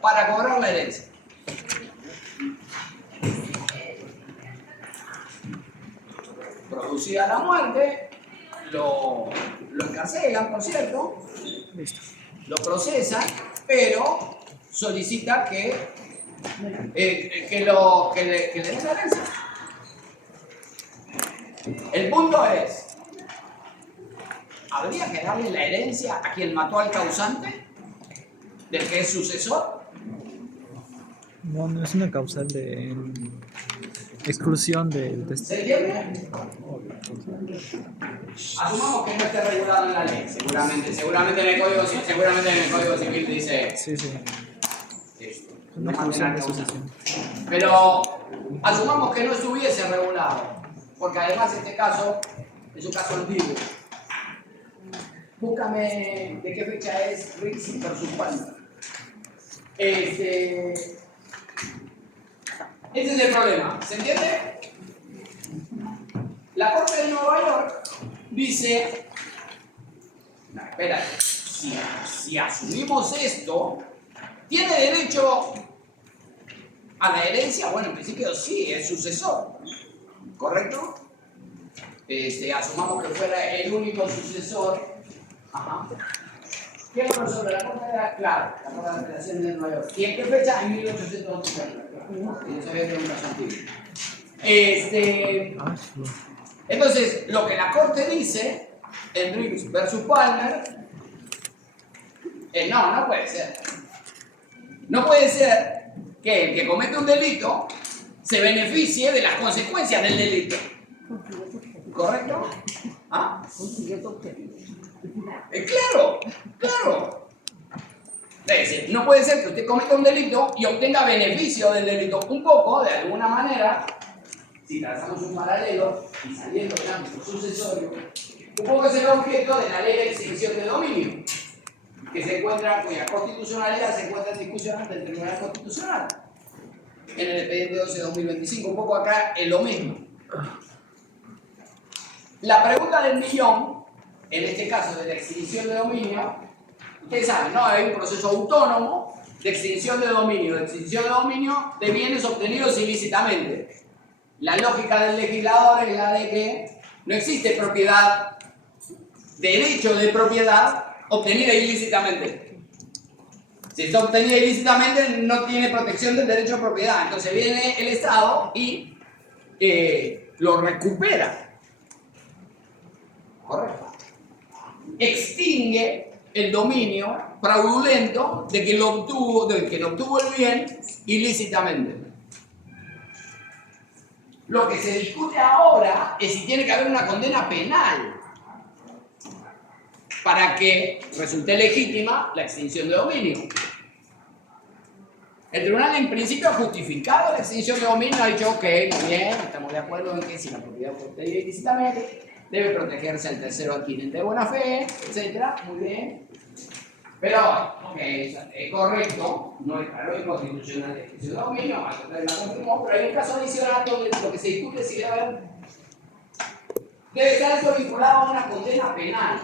para cobrar la herencia. Producida la muerte, lo encarcelan, por cierto, lo procesan, pero solicita que le den la herencia. El punto es, ¿habría que darle la herencia a quien mató al causante? ¿Del que es sucesor? No, no es una causal de exclusión del testigo. ¿Se entiende? Asumamos que no esté regulado en la ley, seguramente en el Código Civil dice Sí. no Una exclusión de causa. sucesión. Pero asumamos que no estuviese regulado, porque además este caso es un caso antiguo. Búscame de qué fecha es Rixi versus Palmer. Ese es el problema, ¿se entiende? La Corte de Nueva York dice, no, espera, si asumimos esto, ¿tiene derecho a la herencia? Bueno, en principio sí, es sucesor, ¿correcto? Asumamos que fuera el único sucesor. Ajá. ¿Quién lo resuelve? La Corte de claro, la Corte de Apelación de Nueva York. ¿Y en qué fecha? En 1880. Yo sabía que era un caso antiguo. Entonces, lo que la Corte dice, en Riggs versus Palmer, no puede ser. No puede ser que el que comete un delito se beneficie de las consecuencias del delito. ¿Correcto? ¿Ah? Claro. Es decir, no puede ser que usted cometa un delito y obtenga beneficio del delito. Un poco, de alguna manera, si trazamos un paralelo y saliendo del ámbito sucesorio, un poco es el objeto de la ley de extinción de dominio, cuya constitucionalidad se encuentra en discusión ante el Tribunal Constitucional en el expediente 12-2025. Un poco acá es lo mismo. La pregunta del millón, en este caso de la extinción de dominio, ustedes saben, ¿no? Hay un proceso autónomo de extinción de dominio de bienes obtenidos ilícitamente. La lógica del legislador es la de que no existe propiedad, derecho de propiedad obtenida ilícitamente. Si está obtenida ilícitamente, no tiene protección del derecho a propiedad. Entonces viene el Estado y lo recupera. Correcto. Extingue el dominio fraudulento del que lo obtuvo el bien ilícitamente. Lo que se discute ahora es si tiene que haber una condena penal para que resulte legítima la extinción de dominio. El tribunal en principio ha justificado la extinción de dominio, ha dicho, ok, muy bien, estamos de acuerdo en que si la propiedad fue obtenida ilícitamente, debe protegerse el tercero adquirente de buena fe, etc. Muy bien. Pero, ok, es correcto, no es claro, es constitucional la extinción de dominio, pero hay un caso adicional donde lo que se discute es si debe estar esto vinculado a una condena penal.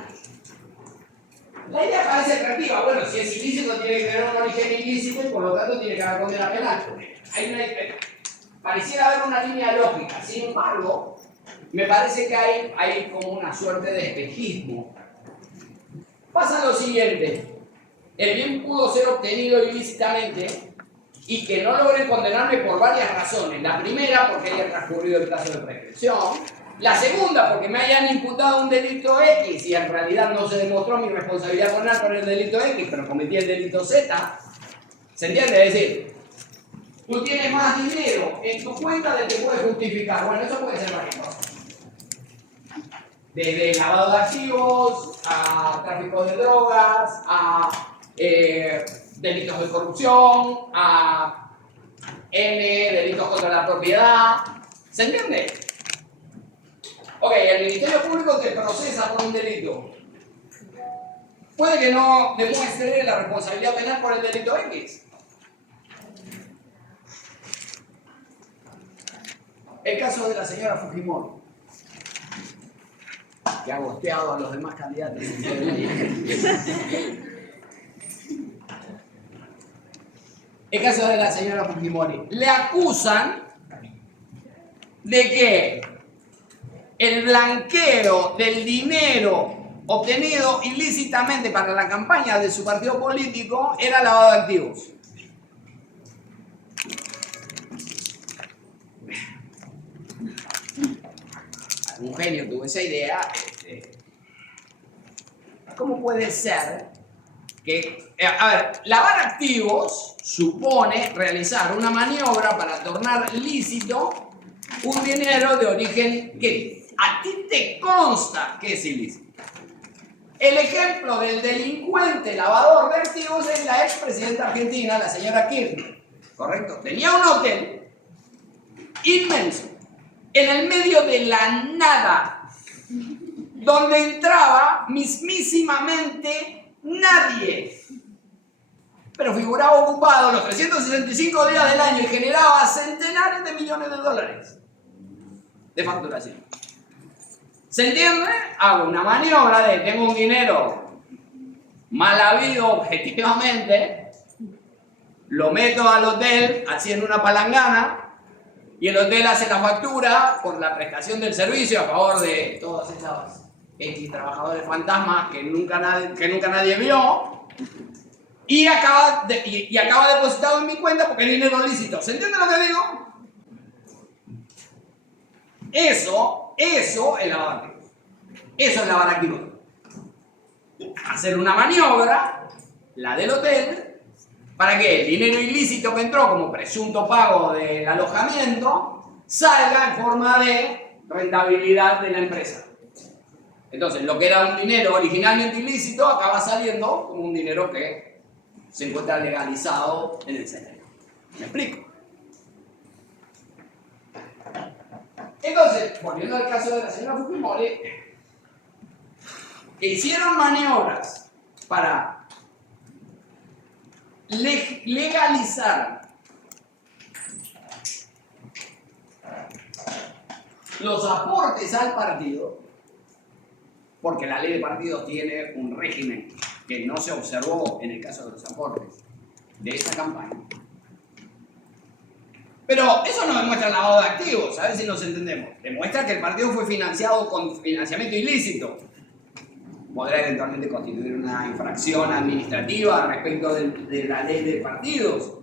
La idea parece atractiva. Bueno, si es ilícito, tiene que tener un origen ilícito y por lo tanto tiene que haber condena penal. Pareciera haber una línea lógica. Sin embargo, me parece que hay como una suerte de espejismo. Pasa lo siguiente: el bien pudo ser obtenido ilícitamente y que no logren condenarme por varias razones. La primera, porque haya transcurrido el plazo de prescripción. La segunda, porque me hayan imputado un delito X y en realidad no se demostró mi responsabilidad penal por el delito X, pero cometí el delito Z. ¿Se entiende? Es decir, tú tienes más dinero en tu cuenta del que puedes justificar. Bueno, eso puede ser varias cosas. Desde lavado de activos, a tráfico de drogas, a delitos de corrupción, a delitos contra la propiedad. ¿Se entiende? Ok, el Ministerio Público te procesa por un delito. Puede que no demuestre la responsabilidad penal por el delito X. El caso de la señora Fujimori, que ha gosteado a los demás candidatos. El caso de la señora Fujimori. Le acusan de que el blanqueo del dinero obtenido ilícitamente para la campaña de su partido político era lavado de activos. Un genio tuvo esa idea. ¿Cómo puede ser que, a ver, lavar activos supone realizar una maniobra para tornar lícito un dinero de origen que a ti te consta que es ilícito? El ejemplo del delincuente lavador de activos es la expresidenta argentina, la señora Kirchner, ¿correcto? Tenía un hotel inmenso, en el medio de la nada, donde entraba mismísimamente nadie, pero figuraba ocupado los 365 días del año y generaba centenares de millones de dólares de facturación. ¿Se entiende? Hago una maniobra de tengo un dinero mal habido objetivamente, lo meto al hotel haciendo una palangana y el hotel hace la factura por la prestación del servicio a favor de todos esos trabajadores fantasmas que nunca nadie vio y acaba depositado en mi cuenta porque es dinero lícito. ¿Se entiende lo que digo? Eso es lavar activos. Eso es lavar activos. Hacer una maniobra, la del hotel, para que el dinero ilícito que entró como presunto pago del alojamiento salga en forma de rentabilidad de la empresa. Entonces, lo que era un dinero originalmente ilícito acaba saliendo como un dinero que se encuentra legalizado en el Senado. ¿Me explico? Entonces, volviendo al caso de la señora Fujimori, hicieron maniobras para legalizar los aportes al partido, porque la ley de partidos tiene un régimen que no se observó en el caso de los aportes de esta campaña. Pero eso no demuestra el lavado de activos, a ver si nos entendemos. Demuestra que el partido fue financiado con financiamiento ilícito. Podrá eventualmente constituir una infracción administrativa respecto de la ley de partidos.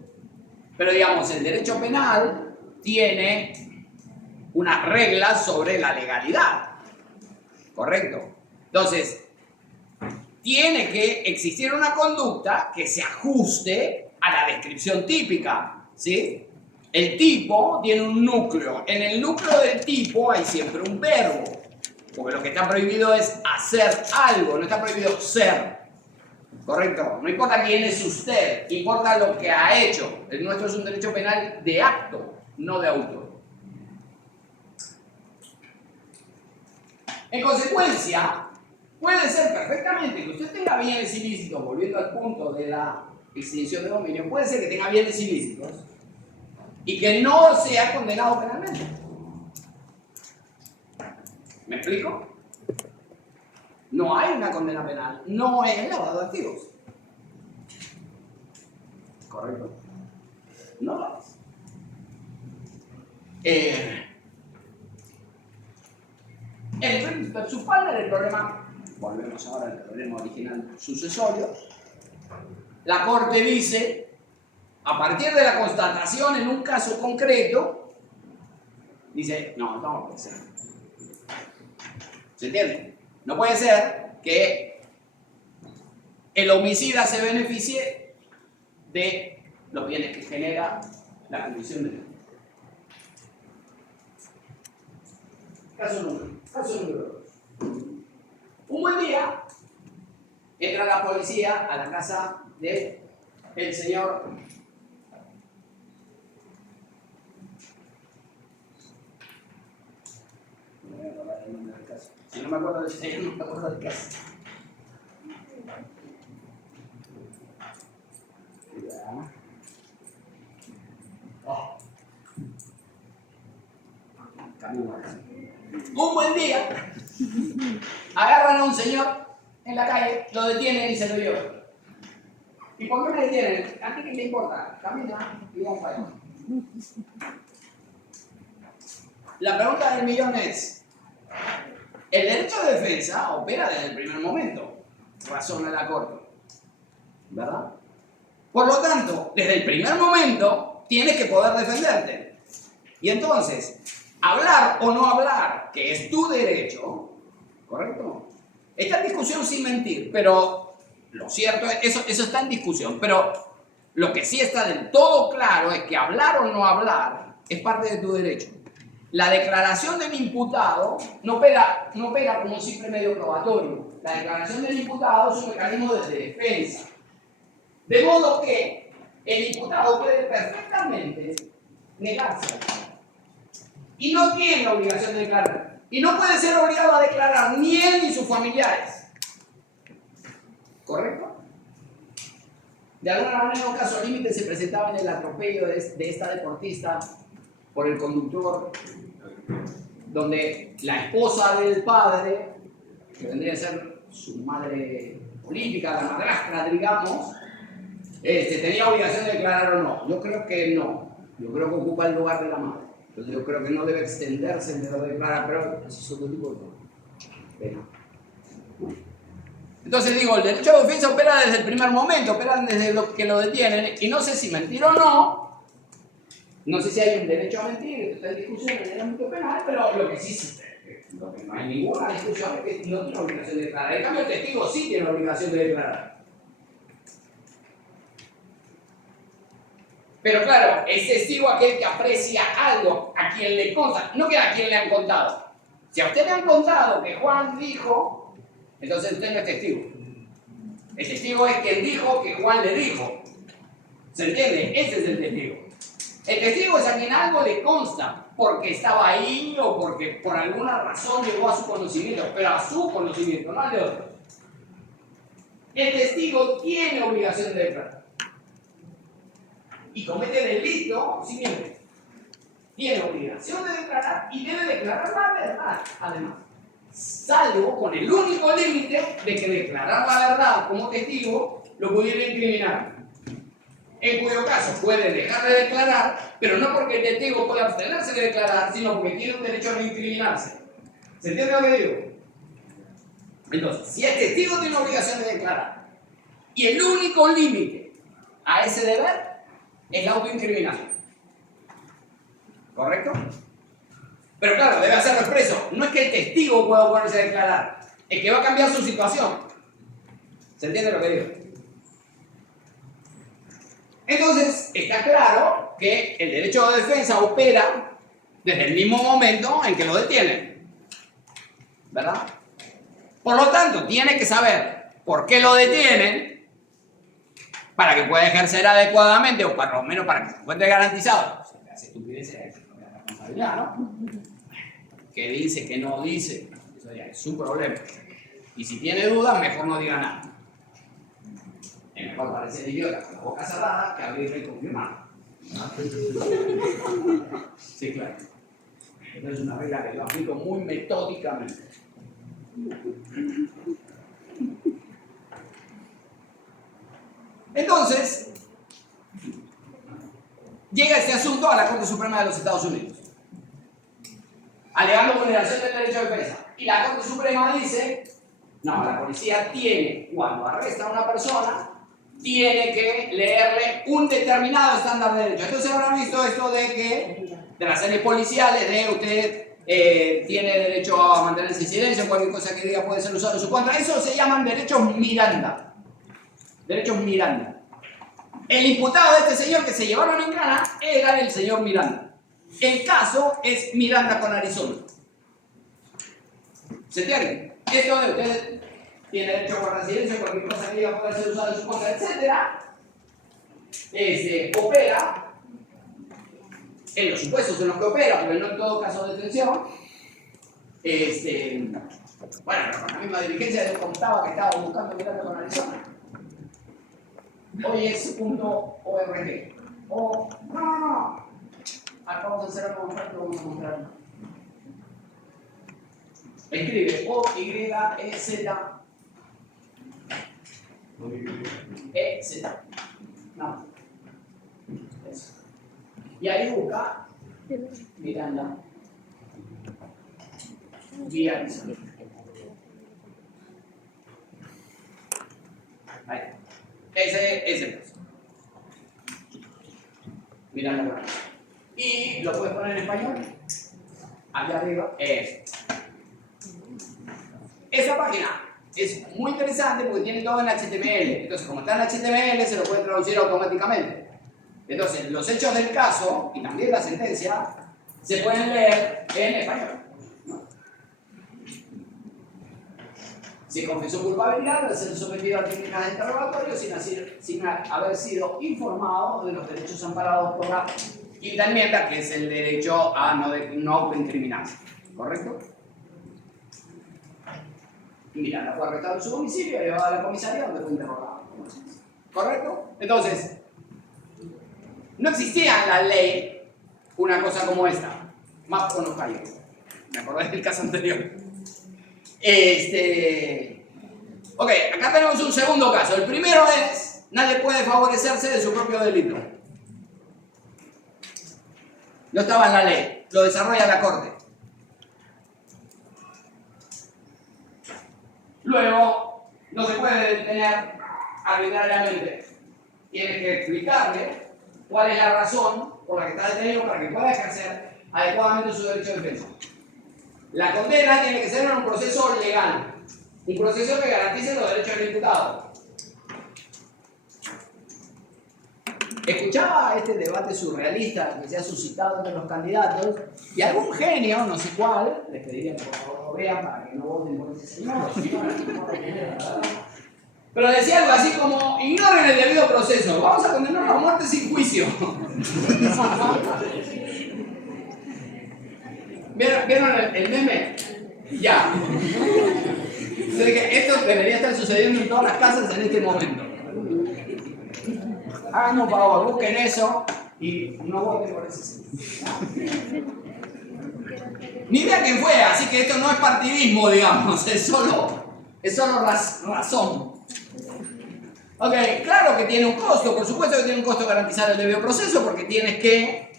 Pero digamos, el derecho penal tiene unas reglas sobre la legalidad. ¿Correcto? Entonces, tiene que existir una conducta que se ajuste a la descripción típica, ¿sí? El tipo tiene un núcleo. En el núcleo del tipo hay siempre un verbo. Porque lo que está prohibido es hacer algo, no está prohibido ser. ¿Correcto? No importa quién es usted, importa lo que ha hecho. El nuestro es un derecho penal de acto, no de autor. En consecuencia, puede ser perfectamente que usted tenga bienes ilícitos, volviendo al punto de la extinción de dominio, puede ser que tenga bienes ilícitos y que no sea condenado penalmente. ¿Me explico? No hay una condena penal, no es lavado de activos. ¿Correcto? No lo es. El príncipe subpalma era el problema, volvemos ahora al problema original sucesorio. La Corte dice, a partir de la constatación en un caso concreto, dice, no puede ser. ¿Se entiende? No puede ser que el homicida se beneficie de los bienes que genera la condición de delito. Caso número 2. Un buen día entra la policía a la casa del señor si no me acuerdo del señor, no me acuerdo del caso. Un buen día agarran a un señor en la calle, lo detienen y se lo llevan. ¿Y por qué me detienen? ¿A ti qué me importa? Camina y vamos para allá. La pregunta del millón es, ¿el derecho de defensa opera desde el primer momento? Razona la Corte, ¿verdad? Por lo tanto, desde el primer momento tienes que poder defenderte. Y entonces, hablar o no hablar, que es tu derecho, ¿correcto? Está en discusión sin mentir, pero lo cierto es, eso está en discusión, pero lo que sí está del todo claro es que hablar o no hablar es parte de tu derecho. La declaración del imputado no opera como un simple medio probatorio. La declaración del imputado es un mecanismo de defensa. De modo que el imputado puede perfectamente negarse. Y no tiene obligación de declarar. Y no puede ser obligado a declarar ni él ni sus familiares. ¿Correcto? De alguna manera, un caso límite se presentaba en el atropello de esta deportista por el conductor, donde la esposa del padre, que vendría a ser su madre política, la madrastra, digamos, tenía obligación de declarar o no. Yo creo que no. Yo creo que ocupa el lugar de la madre. Entonces yo creo que no debe extenderse el deber de declarar, pero eso es otro tipo de pena. Entonces digo, el derecho de defensa opera desde el primer momento, opera desde que lo detienen, y no sé si mentir o no, no sé si hay un derecho a mentir, esto está en discusión en el ámbito penal, pero lo que sí, lo que no hay ninguna discusión es que no tiene obligación de declarar. En cambio, el testigo sí tiene obligación de declarar. Pero claro, es testigo aquel que aprecia algo, a quien le consta, no que a quien le han contado. Si a usted le han contado que Juan dijo, entonces usted no es testigo. El testigo es quien dijo que Juan le dijo. ¿Se entiende? Ese es el testigo. El testigo es a quien algo le consta, porque estaba ahí o porque por alguna razón llegó a su conocimiento, pero a su conocimiento, no al de otro. El testigo tiene obligación de declarar. Y comete delito si miente. Tiene obligación de declarar y debe declarar la verdad, además. Salvo con el único límite de que declarar la verdad como testigo lo pudiera incriminar. En cuyo caso puede dejar de declarar, pero no porque el testigo pueda abstenerse de declarar, sino porque tiene un derecho a incriminarse. ¿Se entiende lo que digo? Entonces, si el testigo tiene obligación de declarar y el único límite a ese deber es la autoincriminación. ¿Correcto? Pero claro, debe hacerlo expreso. No es que el testigo pueda oponerse a declarar, es que va a cambiar su situación. ¿Se entiende lo que digo? Entonces, está claro que el derecho de defensa opera desde el mismo momento en que lo detienen. ¿Verdad? Por lo tanto, tiene que saber por qué lo detienen para que pueda ejercer adecuadamente o por lo menos para que se encuentre garantizado. O sea, estupidez es la responsabilidad, ¿no? ¿Qué dice, qué no dice? Eso ya es su problema. Y si tiene dudas, mejor no diga nada. Es mejor parecer idiota con la boca cerrada que abrirla y confirmar. Sí, claro. Esta es una regla que yo aplico muy metódicamente. Entonces, llega este asunto a la Corte Suprema de los Estados Unidos, alegando vulneración del derecho de defensa. Y la Corte Suprema dice, no, la policía tiene, cuando arresta a una persona, tiene que leerle un determinado estándar de derecho. Entonces habrán visto esto de que, de las series policiales, de usted tiene derecho a mantenerse en silencio, cualquier cosa que diga puede ser usado en su contra. Eso se llaman derechos Miranda. Derechos Miranda. El imputado de este señor que se llevaron en cana era el señor Miranda. El caso es Miranda con Arizona. ¿Se entiende? Esto de usted tiene derecho a guardar silencio, cualquier cosa que diga puede ser usada en su contra, etc. Opera en los supuestos en los que opera, pero no en todo caso de detención. Bueno, pero con la misma diligencia le contaba que estaba buscando Miranda con Arizona. Hoy es .org. O, no. Acá vamos a hacer algo más rápido, vamos a mostrarlo. Escribe O-Y-E-Z. E-Z. Y ahí busca Miranda Villarreal. Ahí. Ese es el caso. Miranda Villarreal. Y lo puedes poner en español. Aquí arriba es. Esa página es muy interesante porque tiene todo en HTML. Entonces, como está en HTML, se lo puede traducir automáticamente. Entonces, los hechos del caso y también la sentencia se pueden leer en español, ¿no? Se confesó culpabilidad al ser sometido a técnicas de interrogatorio sin haber sido informado de los derechos amparados por la quinta enmienda, que es el derecho a no autoincriminarse. ¿Correcto? Miranda fue arrestado en su domicilio y llevado a la comisaría donde fue interrogado. ¿Correcto? Entonces, no existía en la ley una cosa como esta. Más con Ohio. Me acordé del caso anterior. Ok, acá tenemos un segundo caso. El primero es, nadie puede favorecerse de su propio delito. No estaba en la ley, lo desarrolla la Corte. Luego, no se puede detener arbitrariamente. Tienes que explicarle cuál es la razón por la que está detenido para que pueda ejercer adecuadamente su derecho de defensa. La condena tiene que ser en un proceso legal, un proceso que garantice los derechos del imputado. Escuchaba este debate surrealista que se ha suscitado entre los candidatos y algún genio, no sé cuál, les pediría que por favor lo vean para que no voten por ese señor, pero decía algo así como: ignoren el debido proceso, vamos a condenarlo a muerte sin juicio. ¿Vieron el meme? Ya. Entonces, esto debería estar sucediendo en todas las casas en este momento. Hagan un favor, busquen eso y no voten por ese señor. Ni idea quién fue, así que esto no es partidismo, digamos, es solo razón. Ok, claro que tiene un costo, por supuesto que tiene un costo garantizar el debido proceso porque tienes que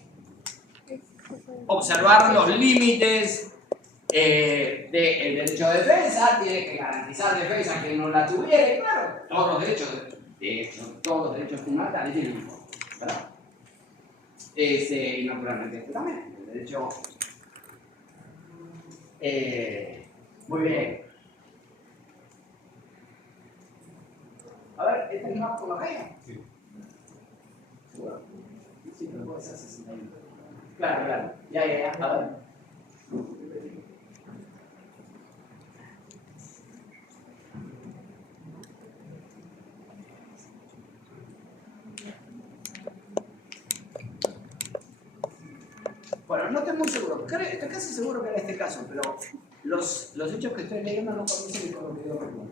observar los límites del derecho de defensa, tienes que garantizar defensa a quien no la tuviera, claro, todos los derechos, de hecho, todos los derechos fundamentales tienen un costo, ¿verdad? Y naturalmente este también, el derecho. Muy bien. A ver, ¿este es más por la regla? Sí. ¿Seguro? Sí, pero puede ser 61. Claro. Ya. A ver. Bueno, no estoy muy seguro. Estoy casi seguro que era este caso, pero los hechos que estoy leyendo no coinciden con lo que yo recuerdo.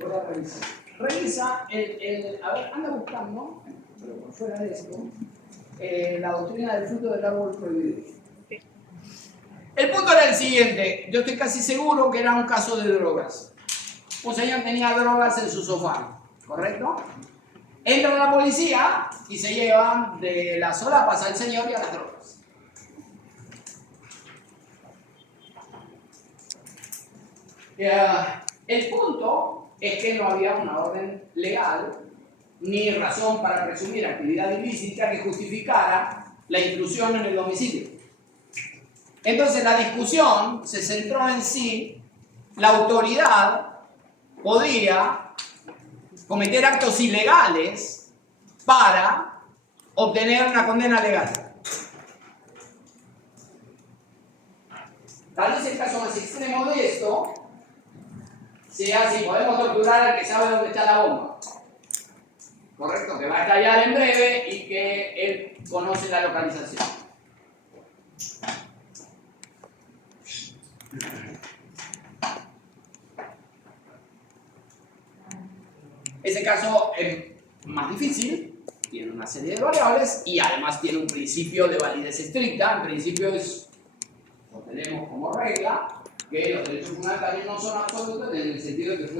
Voy a revisar. Revisa a ver, anda buscando, pero por fuera de esto, la doctrina del fruto del árbol prohibido. El punto era el siguiente: yo estoy casi seguro que era un caso de drogas. Un señor tenía drogas en su sofá, ¿correcto? Entra la policía y se llevan de las solapas al señor y a las drogas. El punto es que no había una orden legal ni razón para presumir actividad ilícita que justificara la intrusión en el domicilio. Entonces la discusión se centró en si la autoridad podía cometer actos ilegales para obtener una condena legal. Tal vez el caso más extremo de esto sea si podemos torturar al que sabe dónde está la bomba. Correcto, que va a estallar en breve y que él conoce la localización. Ese caso es más difícil, tiene una serie de variables y además tiene un principio de validez estricta. En principio lo tenemos como regla que los derechos fundamentales no son absolutos en el sentido de que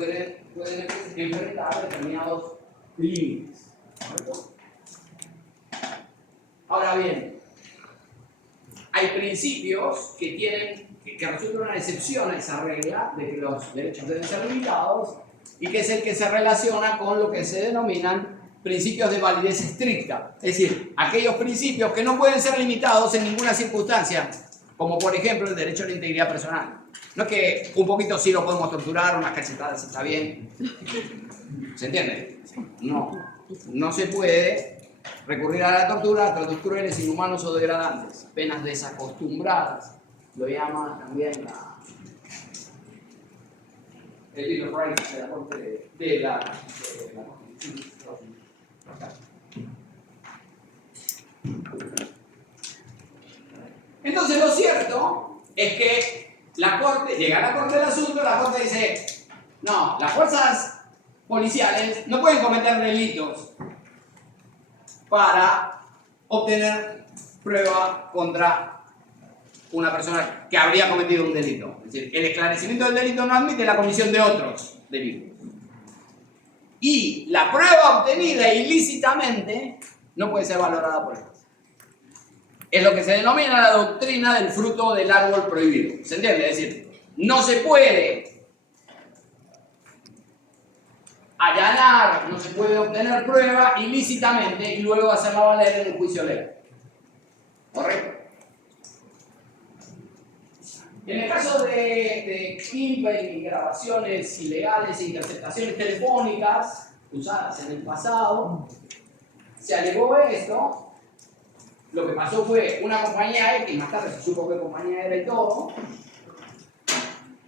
pueden enfrentar determinados límites. ¿Correcto? Ahora bien, hay principios que resultan una excepción a esa regla de que los derechos deben ser limitados y que es el que se relaciona con lo que se denominan principios de validez estricta. Es decir, aquellos principios que no pueden ser limitados en ninguna circunstancia, como por ejemplo el derecho a la integridad personal. No es que un poquito sí lo podemos torturar, unas cachetadas está bien. ¿Se entiende? No se puede recurrir a la tortura, a tratos crueles, inhumanos o degradantes, penas desacostumbradas. Lo llama también el Bill of Rights de la Corte de la Constitución. Entonces lo cierto es que la Corte, llega a la Corte del asunto, la Corte dice, no, las fuerzas policiales no pueden cometer delitos para obtener prueba contra una persona que habría cometido un delito. Es decir, el esclarecimiento del delito no admite la comisión de otros delitos. Y la prueba obtenida ilícitamente no puede ser valorada por ellos. Es lo que se denomina la doctrina del fruto del árbol prohibido. ¿Se entiende? Es decir, no se puede allanar, no se puede obtener prueba ilícitamente y luego hacerla valer en un juicio legal. ¿Correcto? En el caso de clipping, grabaciones ilegales e interceptaciones telefónicas usadas en el pasado, se alegó esto. Lo que pasó fue una compañía X, más tarde se supo qué compañía era y todo,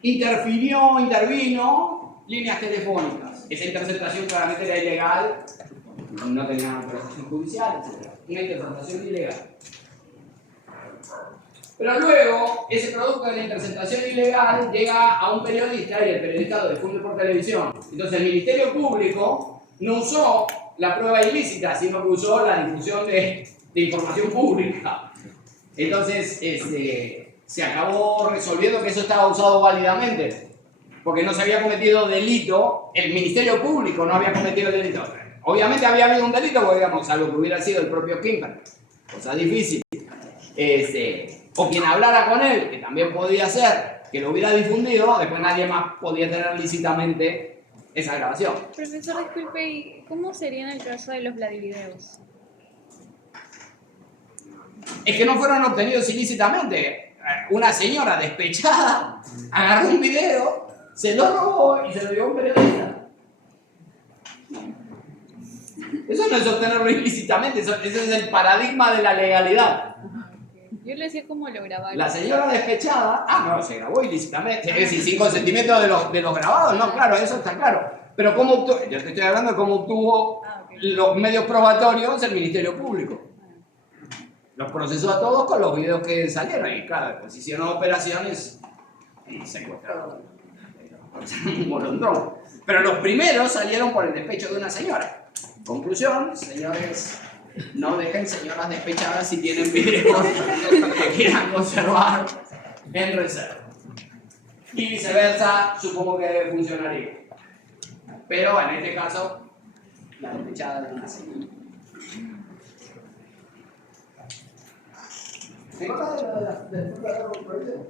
intervino líneas telefónicas. Esa interceptación claramente era ilegal, no tenía autorización judicial, etc. Una interceptación ilegal. Pero luego, ese producto de la interceptación ilegal llega a un periodista y el periodista lo difunde por televisión. Entonces el Ministerio Público no usó la prueba ilícita, sino que usó la difusión de información pública. Entonces se acabó resolviendo que eso estaba usado válidamente, porque no se había cometido delito, el Ministerio Público no había cometido delito. Obviamente había habido un delito, porque digamos, algo que hubiera sido el propio Kimber, cosa difícil. O quien hablara con él, que también podía ser, que lo hubiera difundido, después nadie más podía tener lícitamente esa grabación. Profesor, disculpe, ¿y cómo sería en el caso de los Vladivideos? Es que no fueron obtenidos ilícitamente. Una señora despechada agarró un video, se lo robó y se lo dio a un periodista. Eso no es obtenerlo ilícitamente, eso es el paradigma de la legalidad. Yo le decía cómo lo grabaron. La señora despechada, no, se grabó ilícitamente, es decir, sin consentimiento de los grabados, no, claro, eso está claro. Pero ¿cómo obtuvo? Yo te estoy hablando de cómo obtuvo los medios probatorios el Ministerio Público. Los procesó a todos con los videos que salieron y claro, después hicieron operaciones y secuestraron un molondrón. Pero los primeros salieron por el despecho de una señora. Conclusión, señores, no dejen señoras despechadas si tienen videos que quieran conservar en reserva. Y viceversa, supongo que funcionaría. Pero en este caso, la despechada de una señora. ¿Se acuerda del fruto del árbol prohibido?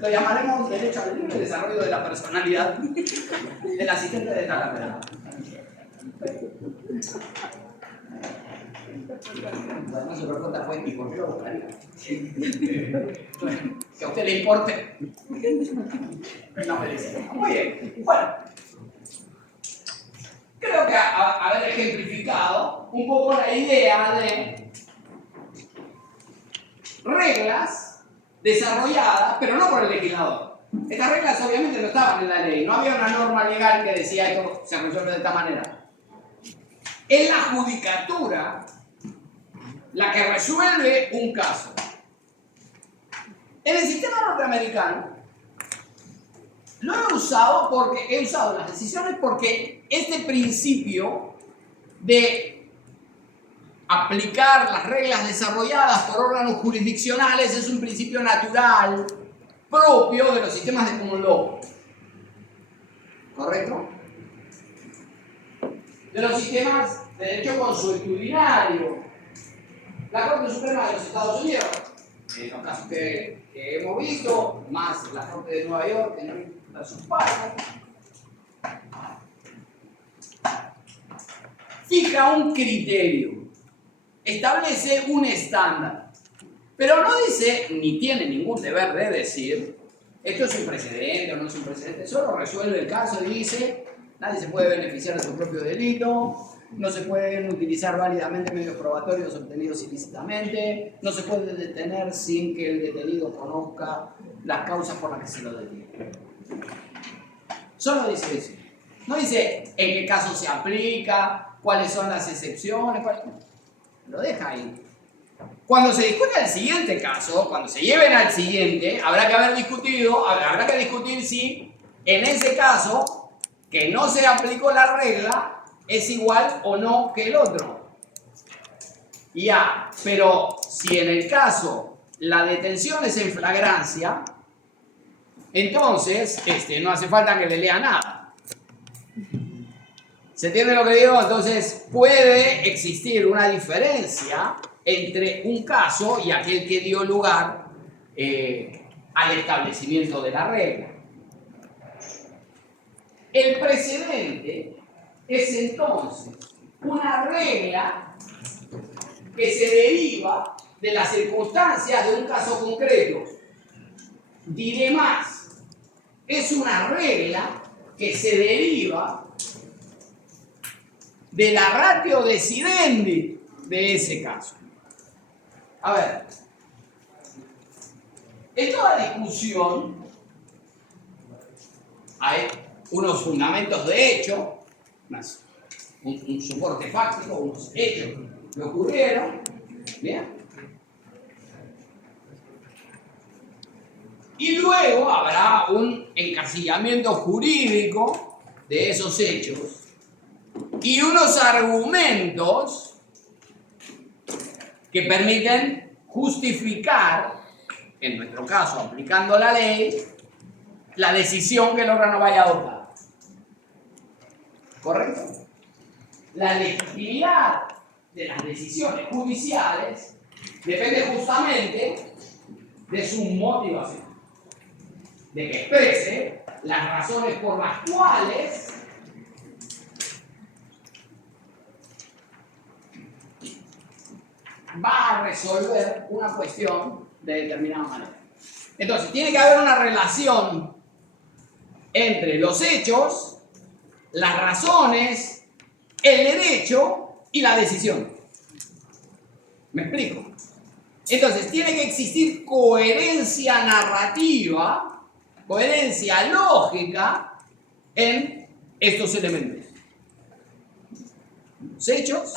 Lo llamaremos derecho al libre desarrollo de la personalidad del asistente de esta carrera. Bueno, su respuesta fue: ¿y por qué lo buscaría? Que a usted le importe. No me dice. Muy bien. Bueno. Creo que haber ejemplificado un poco la idea de reglas desarrolladas, pero no por el legislador. Estas reglas obviamente no estaban en la ley, no había una norma legal que decía esto se resuelve de esta manera. Es la judicatura la que resuelve un caso. En el sistema norteamericano lo he usado las decisiones porque este principio de aplicar las reglas desarrolladas por órganos jurisdiccionales es un principio natural propio de los sistemas de common law. ¿Correcto? De los sistemas de derecho consuetudinario, la Corte Suprema de los Estados Unidos, en los casos que hemos visto, más la Corte de Nueva York en versus Parker, fija un criterio, establece un estándar, pero no dice, ni tiene ningún deber de decir, esto es un precedente o no es un precedente, solo resuelve el caso y dice, nadie se puede beneficiar de su propio delito, no se pueden utilizar válidamente medios probatorios obtenidos ilícitamente, no se puede detener sin que el detenido conozca las causas por las que se lo detiene. Solo dice eso. No dice en qué caso se aplica, cuáles son las excepciones, lo deja ahí. Cuando se discute el siguiente caso, cuando se lleven al siguiente, habrá que discutir si en ese caso que no se aplicó la regla es igual o no que el otro. Ya, pero si en el caso la detención es en flagrancia, entonces no hace falta que le lea nada. ¿Se entiende lo que digo? Entonces puede existir una diferencia entre un caso y aquel que dio lugar al establecimiento de la regla. El precedente es entonces una regla que se deriva de las circunstancias de un caso concreto. Diré más, es una regla que se deriva de la ratio decidendi de ese caso. A ver, en toda discusión hay unos fundamentos de hecho, un soporte fáctico, unos hechos que ocurrieron, ¿bien? Y luego habrá un encasillamiento jurídico de esos hechos y unos argumentos que permiten justificar, en nuestro caso aplicando la ley, la decisión que el órgano vaya a adoptar. ¿Correcto? La legitimidad de las decisiones judiciales depende justamente de su motivación, de que exprese las razones por las cuales va a resolver una cuestión de determinada manera. Entonces, tiene que haber una relación entre los hechos, las razones, el derecho y la decisión. ¿Me explico? Entonces, tiene que existir coherencia narrativa, coherencia lógica en estos elementos. Los hechos,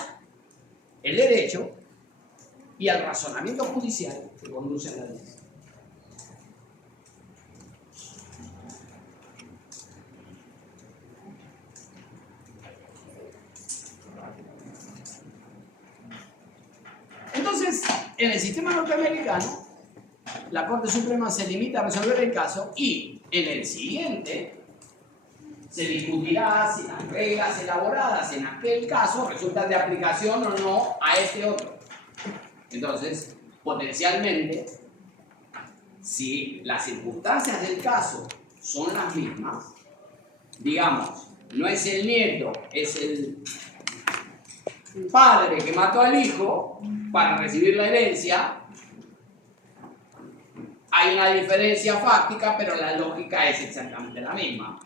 el derecho y el razonamiento judicial que conduce a la decisión. Entonces, en el sistema norteamericano, la Corte Suprema se limita a resolver el caso y en el siguiente se discutirá si las reglas elaboradas en aquel caso resultan de aplicación o no a este otro. Entonces, potencialmente, si las circunstancias del caso son las mismas, digamos, no es el nieto, es el padre que mató al hijo para recibir la herencia, hay una diferencia fáctica, pero la lógica es exactamente la misma.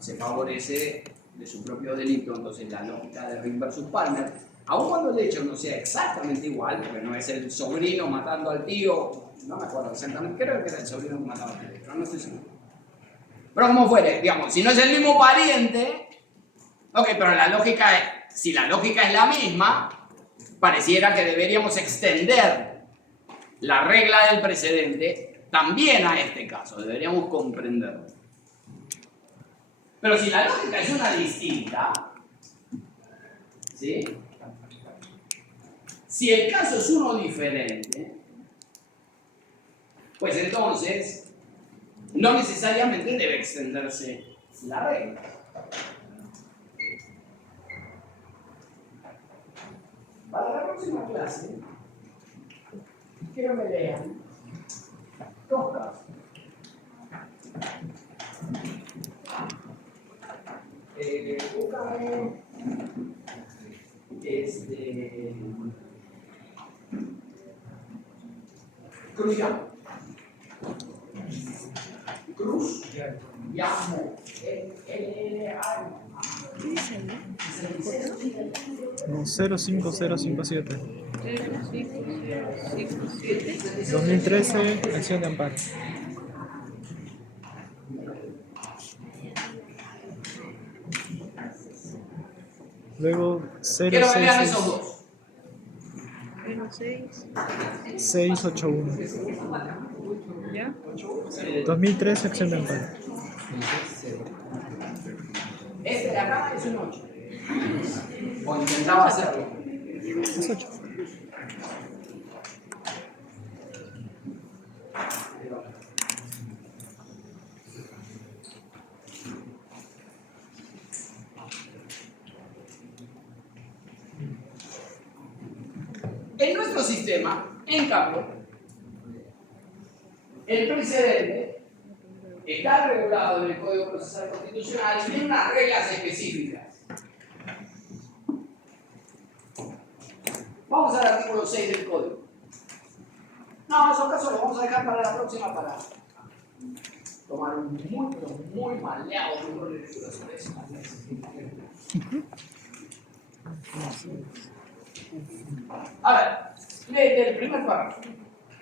Se favorece de su propio delito, entonces la lógica de Ring versus Palmer, aun cuando el hecho no sea exactamente igual, porque no es el sobrino matando al tío, no me acuerdo exactamente, creo que era el sobrino que mataba al tío, pero no estoy seguro. Pero como fuere, digamos, si no es el mismo pariente, ok, pero la lógica es, si la lógica es la misma, pareciera que deberíamos extender la regla del precedente también a este caso, deberíamos comprenderlo. Pero si la lógica es una distinta, ¿sí? Si el caso es uno diferente, pues entonces no necesariamente debe extenderse la regla. próxima clase quiero que me lean dos casos. Búscame Cruz Llamo. No, 05057. 05057. 2013, acción de amparo. Luego Quiero que lean esos dos. 0681. ¿Ya? 2013, acción de amparo. Este de acá es un 8. O intentaba hacerlo. Es 8. En nuestro sistema, en cambio, el precedente está regulado en el Código Procesal Constitucional y tiene unas reglas específicas. Vamos al artículo 6 del Código. No, esos casos los vamos a dejar para la próxima para tomar un muy maleado libro de lectura sobre eso. A ver, léete el primer párrafo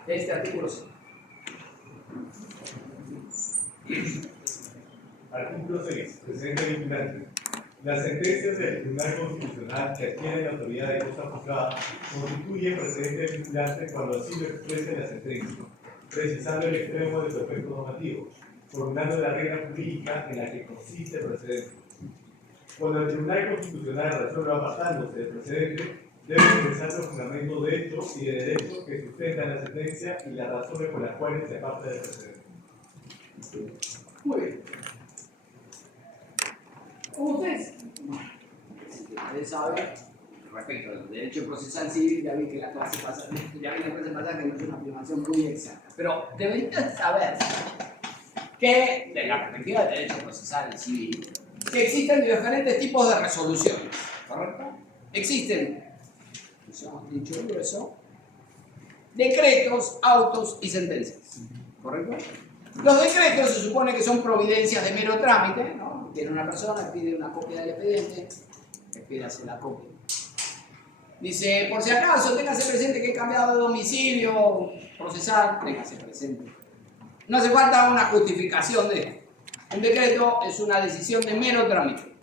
de este artículo 6. Artículo 6. Precedente vinculante. Las sentencias del Tribunal Constitucional que adquieren la autoridad de cosa juzgada constituyen precedente vinculante cuando así lo exprese la sentencia, precisando el extremo de su efecto normativo, formulando la regla jurídica en la que consiste el precedente. Cuando el Tribunal Constitucional resuelva apartándose del precedente, debe expresar los fundamentos de hechos y de derechos que sustentan la sentencia y las razones por las cuales se aparta del precedente. Muy bien. Como ustedes saben, respecto al derecho procesal civil, ya vi que la clase pasa, ya vi que no es una afirmación muy exacta, pero deberían saber que, de la perspectiva del derecho procesal civil, que existen diferentes tipos de resoluciones, ¿correcto? Existen, dicho eso, decretos, autos y sentencias, ¿correcto? Los decretos se supone que son providencias de mero trámite, ¿no? Tiene una persona, pide una copia del expediente, expídase la copia. Dice, por si acaso, téngase presente que he cambiado de domicilio procesal, téngase presente. No hace falta una justificación de esto. Un decreto es una decisión de mero trámite.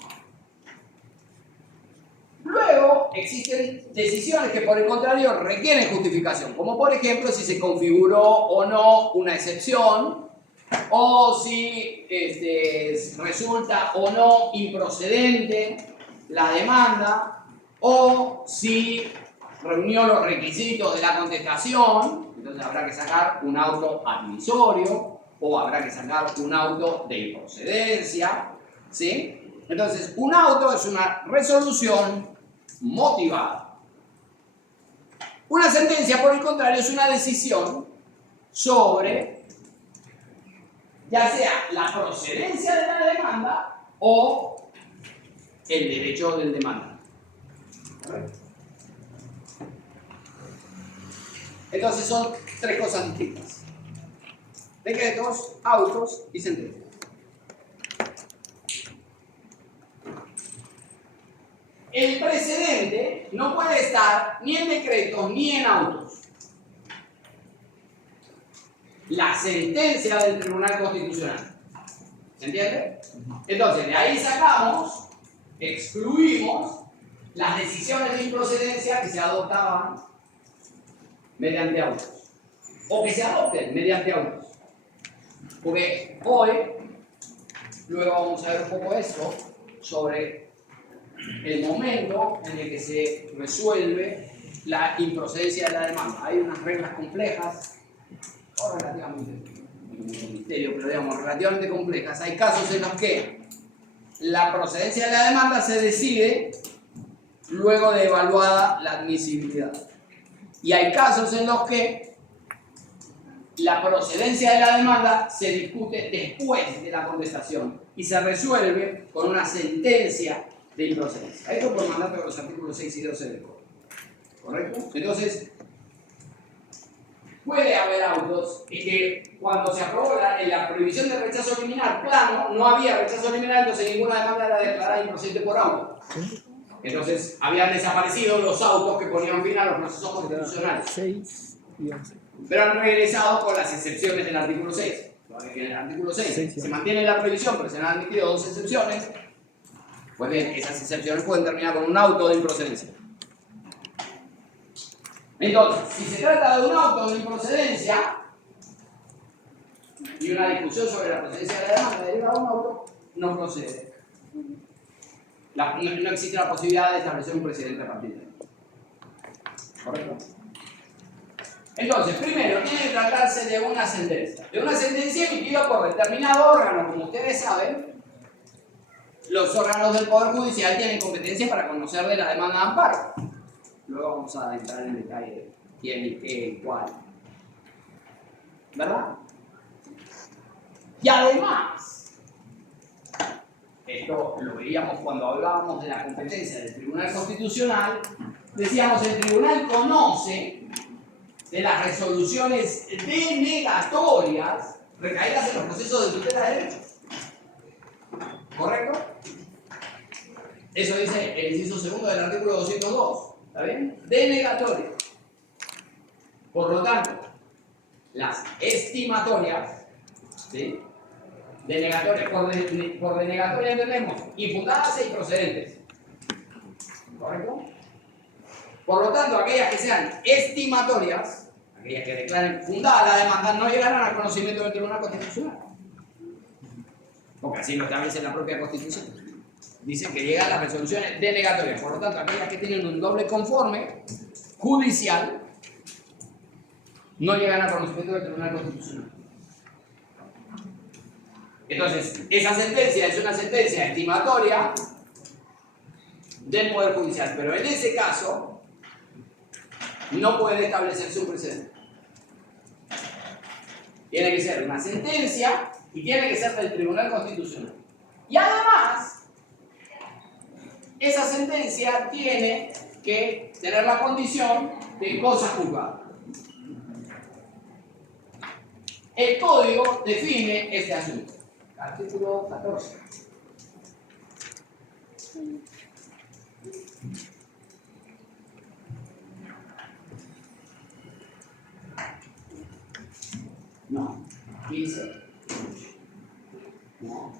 Luego, existen decisiones que por el contrario requieren justificación, como por ejemplo si se configuró o no una excepción, o si resulta o no improcedente la demanda, o si reunió los requisitos de la contestación, entonces habrá que sacar un auto admisorio, o habrá que sacar un auto de improcedencia, ¿sí? Entonces, un auto es una resolución motivada. Una sentencia, por el contrario, es una decisión sobre ya sea la procedencia de la demanda o el derecho del demandante. Entonces son tres cosas distintas: decretos, autos y sentencias. El precedente no puede estar ni en decretos ni en autos. La sentencia del Tribunal Constitucional. ¿Se entiende? Entonces, de ahí sacamos, excluimos las decisiones de improcedencia que se adoptaban mediante autos, o que se adopten mediante autos. Porque hoy, luego vamos a ver un poco esto sobre el momento en el que se resuelve la improcedencia de la demanda. Hay unas reglas complejas, o relativamente, un misterio, pero digamos, relativamente complejas. Hay casos en los que la procedencia de la demanda se decide luego de evaluada la admisibilidad. Y hay casos en los que la procedencia de la demanda se discute después de la contestación y se resuelve con una sentencia de improcedencia. Esto por mandato de los artículos 6 y 12 del Código. ¿Correcto? Entonces, puede haber autos y que cuando se aprobó la prohibición de rechazo liminar plano, no había rechazo liminar, entonces ninguna demanda era declarada improcedente por auto. Entonces, habían desaparecido los autos que ponían fin a los procesos constitucionales. 6 y 11. Pero han regresado con las excepciones del artículo 6. En el artículo 6 se mantiene la prohibición, pero se han admitido 2 excepciones. Pues bien, esas excepciones pueden terminar con un auto de improcedencia. Entonces, si se trata de un auto de improcedencia y una discusión sobre la procedencia de la demanda derivada de un auto, no procede. No existe la posibilidad de establecer un precedente a partir de ahí. ¿Correcto? Entonces, primero, tiene que tratarse de una sentencia. De una sentencia emitida por determinado órgano. Como ustedes saben, los órganos del Poder Judicial tienen competencia para conocer de la demanda de amparo. Luego vamos a entrar en detalle de quién y qué y cuál. ¿Verdad? Y además, esto lo veíamos cuando hablábamos de la competencia del Tribunal Constitucional, decíamos el Tribunal conoce de las resoluciones denegatorias recaídas en los procesos de tutela de derechos. ¿Correcto? Eso dice el inciso segundo del artículo 202. ¿Está bien? Denegatoria. Por lo tanto, las estimatorias, ¿sí? Denegatorias, por denegatoria entendemos infundadas e improcedentes. ¿Correcto? Por lo tanto, aquellas que sean estimatorias, aquellas que declaren fundada la demanda, no llegarán al conocimiento del Tribunal Constitucional. Porque así lo establece la propia Constitución. Dice que llegan las resoluciones denegatorias. Por lo tanto, aquellas que tienen un doble conforme judicial no llegan al conocimiento del Tribunal Constitucional. Entonces, esa sentencia es una sentencia estimatoria del Poder Judicial, pero en ese caso no puede establecerse un precedente. Tiene que ser una sentencia y tiene que ser del Tribunal Constitucional. Y además, esa sentencia tiene que tener la condición de cosa juzgada. El Código define este asunto. Artículo 14. No, 15. No.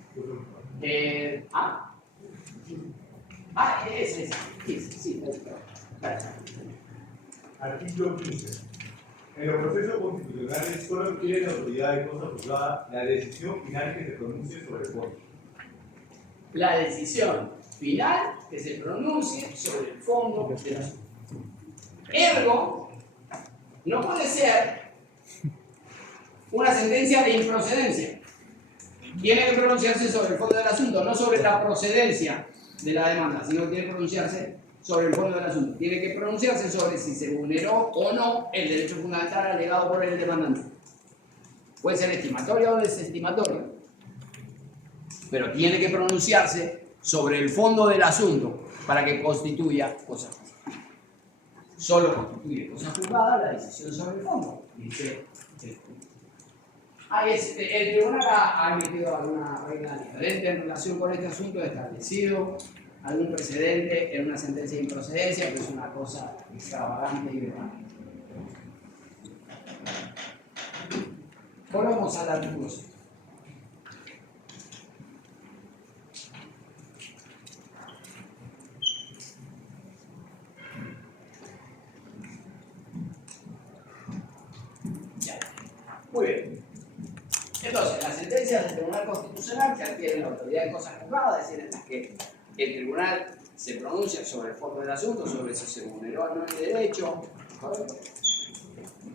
Ese. Sí. Artículo 15. En los procesos constitucionales solo quiere la autoridad de cosa juzgada la decisión final que se pronuncie sobre el fondo. La decisión final que se pronuncie sobre el fondo del asunto. Ergo, no puede ser una sentencia de improcedencia. Tiene que pronunciarse sobre el fondo del asunto, no sobre la procedencia de la demanda, sino que tiene que pronunciarse sobre el fondo del asunto. Tiene que pronunciarse sobre si se vulneró o no el derecho fundamental alegado por el demandante. Puede ser estimatoria o desestimatoria, pero tiene que pronunciarse sobre el fondo del asunto para que constituya cosa juzgada. Solo constituye cosa juzgada la decisión sobre el fondo, dice el el tribunal ha emitido alguna regla diferente en relación con este asunto, establecido algún precedente en una sentencia de improcedencia, que es una cosa extravagante y grave. Volvamos al artículo 6. Muy bien. Entonces, las sentencias del Tribunal Constitucional que adquieren la autoridad de cosas juzgadas, es decir, en las que el tribunal se pronuncia sobre el fondo del asunto, sobre si se vulneró o no el derecho,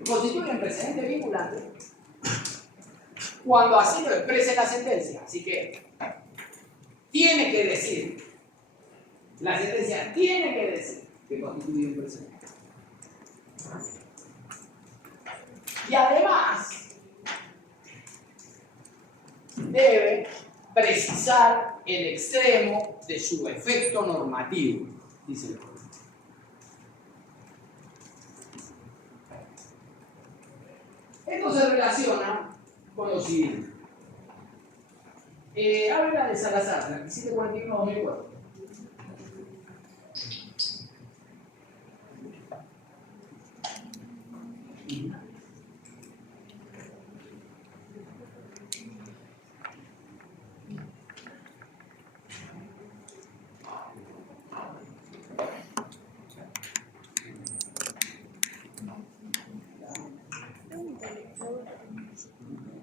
constituyen precedente vinculante cuando así lo exprese la sentencia. Así que tiene que decir, la sentencia tiene que decir que constituye un precedente. Y además debe precisar el extremo de su efecto normativo, dice el juez. Esto se relaciona con lo siguiente. Abre la de Salazar, la 1741-2004.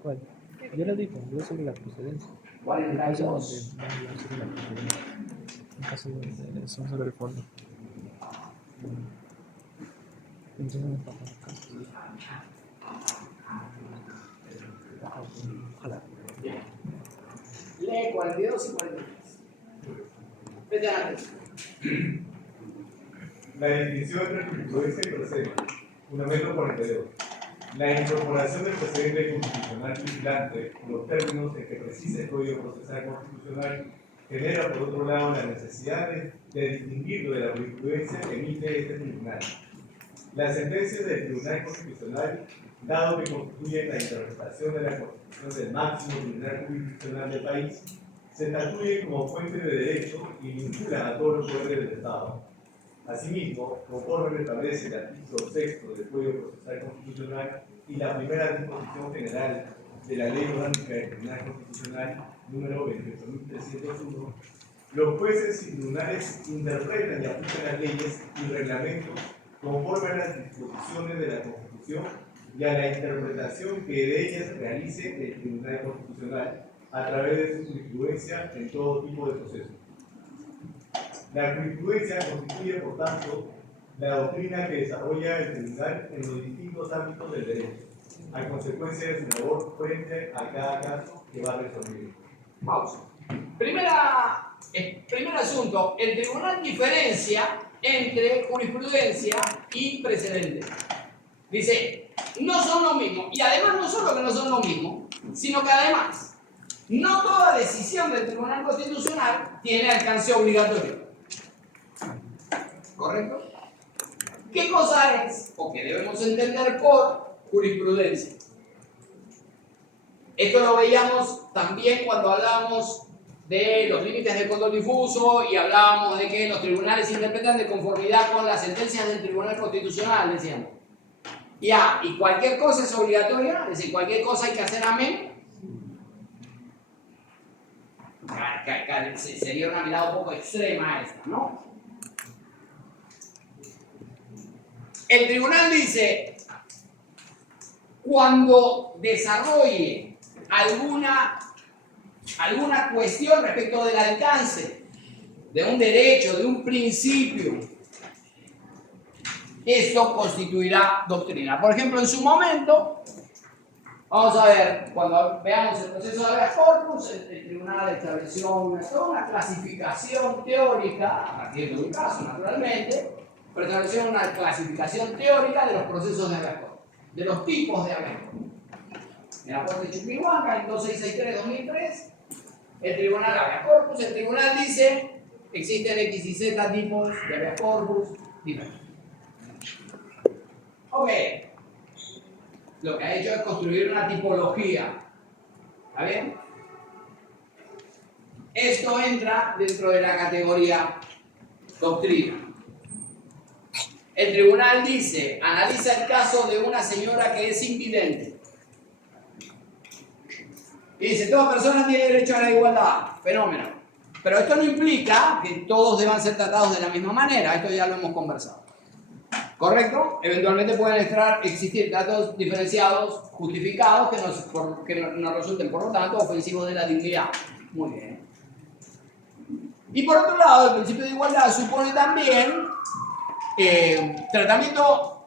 ¿Cuál? Yo le dije, yo sobre la procedencia. ¿Cuál es el En caso caso? donde van a hablar sobre la procedencia. En caso donde son sobre el fondo. Entonces me pasa acá. Ojalá. Lee 42 y 43. Vete a la atención. La definición entre jurisprudencia y precedente. Fundamento 42. La incorporación del precedente constitucional vigilante, los términos en que precisa el Código Procesal Constitucional, genera por otro lado la necesidad de distinguirlo de la jurisprudencia que emite este tribunal. Las sentencias del Tribunal Constitucional, dado que constituyen la interpretación de la Constitución del máximo tribunal jurisdiccional del país, se estatuyen como fuente de derecho y vinculan a todos los poderes del Estado. Asimismo, conforme lo establece el artículo 6 del Código Procesal Constitucional y la primera disposición general de la Ley Orgánica del Tribunal Constitucional número 28.301, los jueces y tribunales interpretan y aplican las leyes y reglamentos conforme a las disposiciones de la Constitución y a la interpretación que de ellas realice el Tribunal Constitucional a través de su jurisprudencia en todo tipo de procesos. La jurisprudencia constituye, por tanto, la doctrina que desarrolla el tribunal en los distintos ámbitos del derecho, a consecuencia de su labor frente a cada caso que va a resolver. Pausa. Primer asunto, el tribunal diferencia entre jurisprudencia y precedente. Dice, no son lo mismo. Y además no solo que no son lo mismo, sino que además, no toda decisión del Tribunal Constitucional tiene alcance obligatorio. ¿Correcto? ¿Qué cosa es, o qué debemos entender por jurisprudencia? Esto lo veíamos también cuando hablábamos de los límites del control difuso y hablábamos de que los tribunales interpretan de conformidad con las sentencias del Tribunal Constitucional, decíamos. Y cualquier cosa es obligatoria, es decir, cualquier cosa hay que hacer amén. Sería una mirada un poco extrema esta, ¿no? El tribunal dice, cuando desarrolle alguna cuestión respecto del alcance de un derecho, de un principio, esto constituirá doctrina. Por ejemplo, en su momento, vamos a ver, cuando veamos el proceso de habeas corpus, el tribunal estableció una clasificación teórica, a partir de un caso, naturalmente, pero estableció una clasificación teórica de los procesos de habeas corpus, de los tipos de habeas corpus. En la Corte de Chuquihuanca, en 2663-2003, el tribunal habeas corpus, el tribunal dice, existen X y Z tipos de habeas corpus diferentes. Ok, lo que ha hecho es construir una tipología. ¿Está bien? Esto entra dentro de la categoría doctrina. El tribunal dice, analiza el caso de una señora que es invidente. Y dice, toda persona tiene derecho a la igualdad. Fenómeno. Pero esto no implica que todos deban ser tratados de la misma manera. Esto ya lo hemos conversado. ¿Correcto? Eventualmente pueden existir datos diferenciados, justificados, que no resulten, por lo tanto, ofensivos de la dignidad. Muy bien. Y por otro lado, el principio de igualdad supone también tratamiento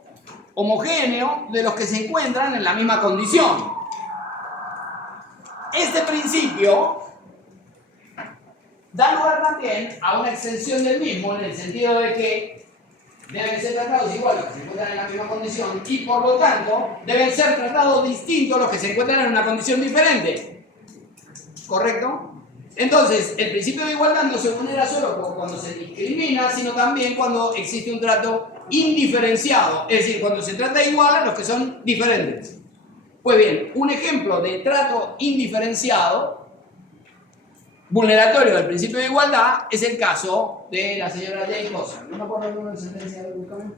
homogéneo de los que se encuentran en la misma condición. Este principio da lugar también a una extensión del mismo, en el sentido de que deben ser tratados igual los que se encuentran en la misma condición y por lo tanto deben ser tratados distintos los que se encuentran en una condición diferente. ¿Correcto? Entonces, el principio de igualdad no se vulnera solo cuando se discrimina, sino también cuando existe un trato indiferenciado, es decir, cuando se trata igual a los que son diferentes. Pues bien, un ejemplo de trato indiferenciado, vulneratorio del principio de igualdad, es el caso de la señora Jane Cosa. ¿No me acuerdo el número de sentencia del buscamento?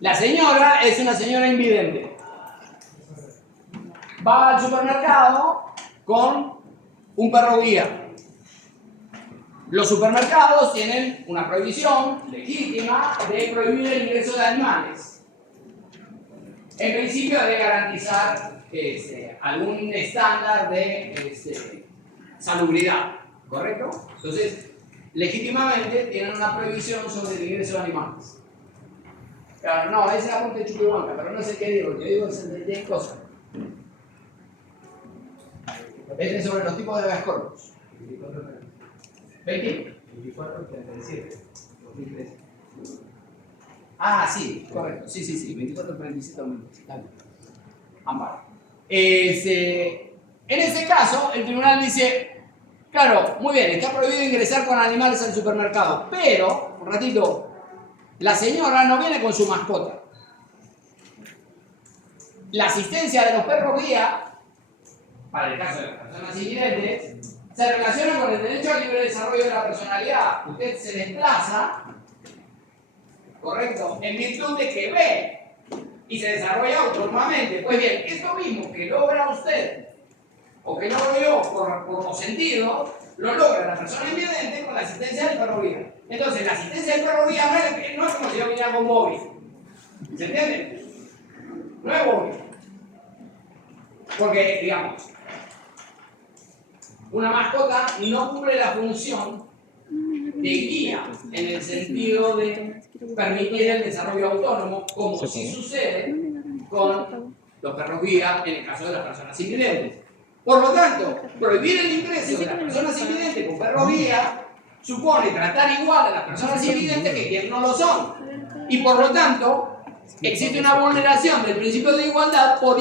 La señora es una señora invidente. Va al supermercado con un perro guía. Los supermercados tienen una prohibición legítima de prohibir el ingreso de animales. En principio debe garantizar algún estándar de salubridad, ¿correcto? Entonces, legítimamente tienen una prohibición sobre el ingreso de animales. Claro, no, ese es el apunte de Chuquihuanca, pero no sé qué digo, yo digo es el de cosas. Este es sobre los tipos de habeas corpus. 20. 24, 37, 2013. Ah, sí, correcto. Sí. 24, 37, 2013. Amparo. En ese caso, el tribunal dice, claro, muy bien, está prohibido ingresar con animales al supermercado, pero, un ratito, la señora no viene con su mascota. La asistencia de los perros guía, para el caso de las personas invidentes, se relaciona con el derecho al libre desarrollo de la personalidad. Usted se desplaza, ¿correcto?, en virtud de que ve y se desarrolla autónomamente. Pues bien, esto mismo que logra usted, o que logro yo por los sentidos, lo logra la persona invidente con la asistencia del perro guía. Entonces, la asistencia del perro guía no es como si yo viniera con Bobby. ¿Se entiende? No es Bobby. Porque, digamos, una mascota no cumple la función de guía en el sentido de permitir el desarrollo autónomo, como sí sucede con los perros guía en el caso de las personas invidentes. Por lo tanto, prohibir el ingreso de las personas invidentes con perros guía supone tratar igual a las personas invidentes que quienes no lo son. Y por lo tanto, existe una vulneración del principio de igualdad por